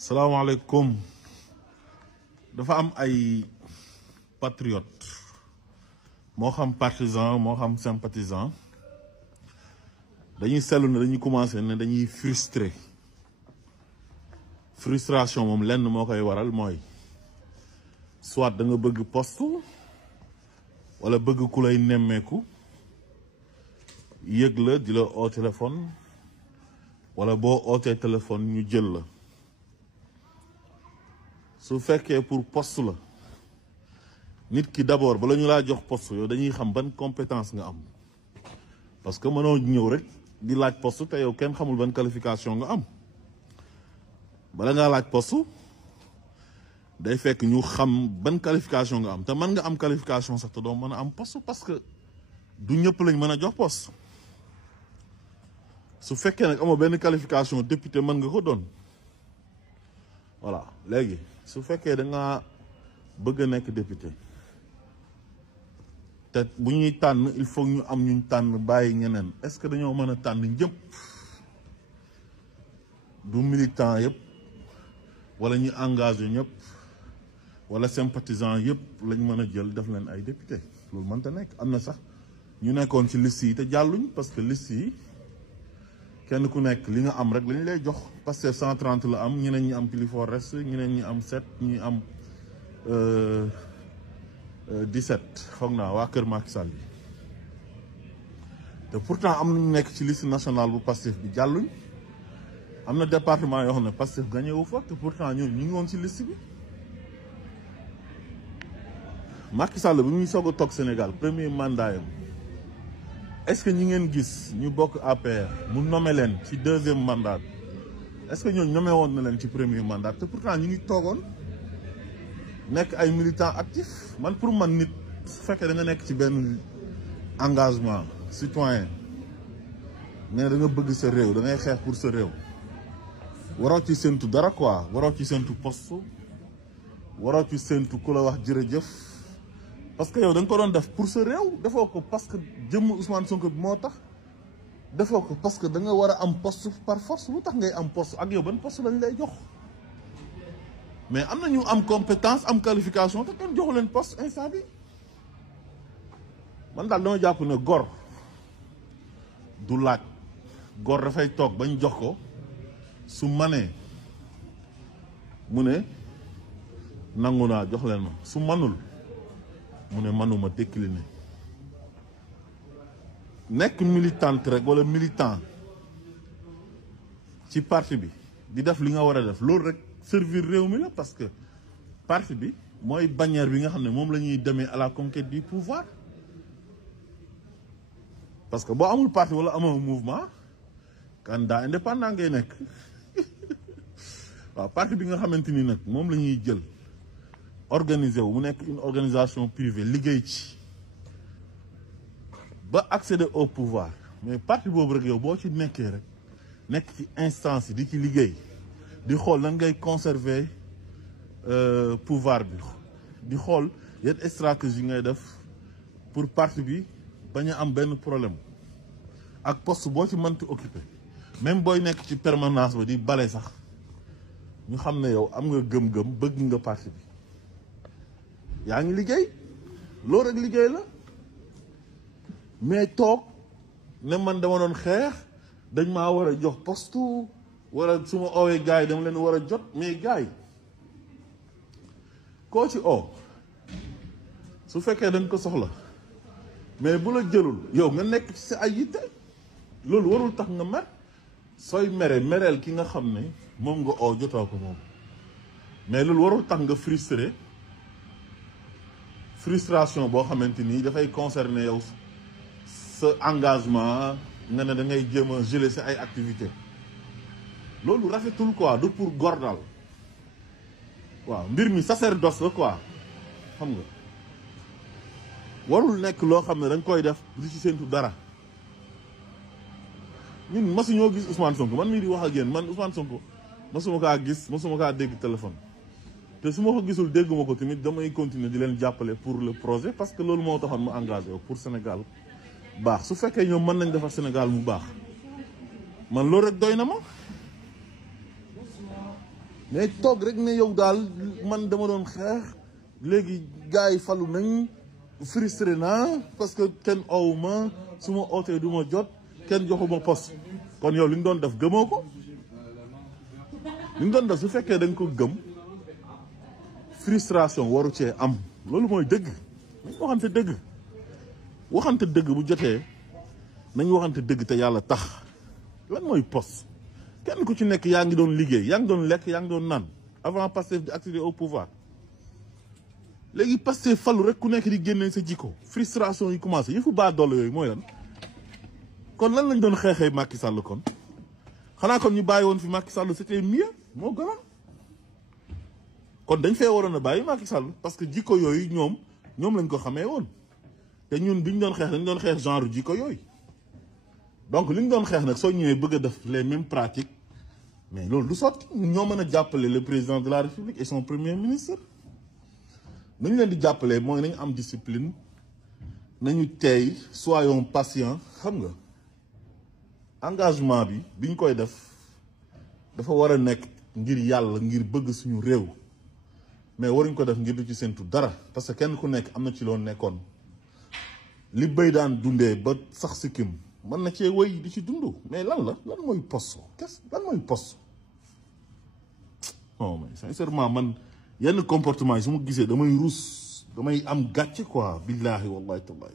salaamaaleykum dafa am ay patriote moo xam partisan moo xam sympathisant dañuy seetlu ne dañuy commencé ne dañuy frustration moom lenn moo koy waral mooy soit da nga bëgg poste wala bëgg ku lay nemmeeku yëg la di la oo téléphone wala boo ootee téléphone ñu jël la su fekkee pour poste la nit ki d'abord bala ñu laa jox poste yow dañuy xam ban compétence nga am parce que mënoo ñëw rek di laaj poste te yow kenn xamul ban qualification nga am bala ngaa laaj poste day fekk ñu xam ban qualification nga am te mën nga am qualification sax te doo mën a am poste parce que du ñëpp lañ mën a jox poste su fekkee nag amoo benn qualification député mën nga ko doon voilà léegi su fekkee da nga bëgg a nekk député te bu ñuy tànn il faut ñu am ñuñ tànn bàyyi ñeneen est-ce que dañoo mën a tànn ñëpp du militant yëpp wala ñu engagé ñëpp wala sympathisant yëpp lañ mën a jël def leen ay député loolu mënta nekk am na sax ñu nekkoon ci liste yi te jàlluñ parce que liste yi kenn ku nekk li nga am rek lañ lay jox parce que 130 la am ñeneen ñi am plus fort reste ñeneen ñi am 7 ñi am 17 foog naa waa Kër Macky Sall yi te pourtant am nañu nekk ci liste nationale bu Pastef bi jàlluñ am na département yoo xam ne Pastef gagné wu fa te pourtant ñooñu ñu ngi woon ci liste bi Macky Sall bi muy soog a toog Sénégal premier mandat yam est-ce que ñi ngeen gis ñu bokk APR mu nommé leen ci deuxième mandat bi est-ce que ñooñu nommé woon na leen ci premier mandat te pourtant ñu ngi toogoon nekk ay militants actifs man pour man nit su fekkee da nga nekk ci benn engagement citoyen ne da nga bëgg sa réew da ngay xeex pour sa réew waroo ci séntu dara quoi waroo ci séntu poste waroo ci séntu ku la wax jërëjëf parce que yow da nga ko doon def pour sa réew defoo ko parce que jëmm Ousmane Sonko bi moo tax defoo ko parce que da nga war a am poste par force lu tax ngay am poste ak yow ban poste lañ lay jox mais am na ñu am compétence am qualification te kenn joxu leen poste instant bi man daal dama jàpp ne gor du laaj gor dafay toog bañ jox ko su manee mu ne nangu naa jox leen ma su manul mu ne manuma décliné nekk militante rek wala militant ci parti bi di def li nga war a def loolu rek servir réew mi la parce que parti bi mooy bannière bi nga xam ne moom la ñuy demee à la conquête du pouvoir parce que boo amul parti wala amoo mouvement candidat indépendant ngay nekk waaw parti bi nga xamante ni nag moom la ñuy jël organisé wu mu nekk une organisation privée liggéey ci ba accéder au pouvoir mais parti boobu rek yow boo ci nekkee rek nekk ci instance yi di ci liggéey di xool nan ngay conserver pouvoir bi di xool yan stratégie ngay def pour parti bi bañ a am benn problème ak poste boo ci mënti occuper même booy nekk ci permanence ba di bale sax ñu xam ne yow am nga gëm-gëm bëgg nga parti bi yaa ngi liggéey loolu rek liggéey la mais toog ne man dama doon xeex dañ maa war a jox poste wala su ma oowee gars yi dama leen war a jot mais gars yi koo ci oo su fekkee dañ ko soxla mais bu la jëlul yow nga nekk ci sa ay yitte loolu warul tax nga mer sooy mereel ki nga xam ne moom nga oo jotoo ko moom mais loolu warul tax nga frustration boo xamante ni dafay concerner yow sa engagement nga ne da ngay jéem a geler sa ay activités loolu rafetul quoi du pour góor daal waaw mbir mi sacerdoce la quoi xam nga warul nekk loo xam ne dañ koy def di ci séntu dara ñun masuñoo gis Ousmane Sonko man mii di wax ak yéen man Ousmane Sonko masuma kaa gis masuma kaa dégg téléphone te su ma ko gisul dégguma ko tamit damay continuer di leen jàppale pour le projet parce que loolu moo taxoon ma engagé pour Sénégal baax su fekkee ñoom mën nañ defar Sénégal mu baax man loolu rek doy na ma mais toog rek ne yow daal man dama doon xeex léegi gars yi falu nañ frustré naa parce que kenn awuma su ma ootee du ma jot kenn joxuma poste kon yow li nga doon def gëmoo ko li nga doon def su fekkee da nga ko gëm frustration waru cee am loolu mooy dëgg nañ waxante dëgg bu jotee nañ waxante dëgg te yàlla tax lan mooy poste kenn ku ci nekk yaa ngi doon liggéey yaa ngi doon lekk yaa ngi doon naan avant Pastef di accéder au pouvoir léegi Pastef falu rek ku nekk di génnee sa jikko frustration yi commencé yëfu baa doole yooyu mooy lan kon lan lañ doon xeexee Macky Sall kon xanaa kon ñu bàyyi woon fi Macky Sall c'était mieux moo gënoon kon dañ fee waroon a bàyyi Macky Sall parce que jikko yooyu ñoom lañ ko xamee woon te ñun biñ doon xeex dañ doon xeex genre jikko yooyu donc li ñu doon xeex nag soo ñëwee bëgg a def les mêmes pratiques mais loolu du sotti ñoo mën a jàppale le président de la République et son premier ministre nañu leen di jàppale mooy nañu am discipline nañu teey soyons patients xam nga engagement bi biñ koy def dafa war a nekk ngir yàlla ngir bëgg suñu réew mais waruñ ko def ngir du ci séntu dara parce que kenn ku nekk am na ci loon nekkoon li béy daan dundee ba sax sikkim mën na cee wéy di ci dund mais lan mooy poste lan mooy poste non mais sincèrement man yenn comportement yi su ma gisee damay ruus damay am gàcce quoi billaahi wallahi tallahi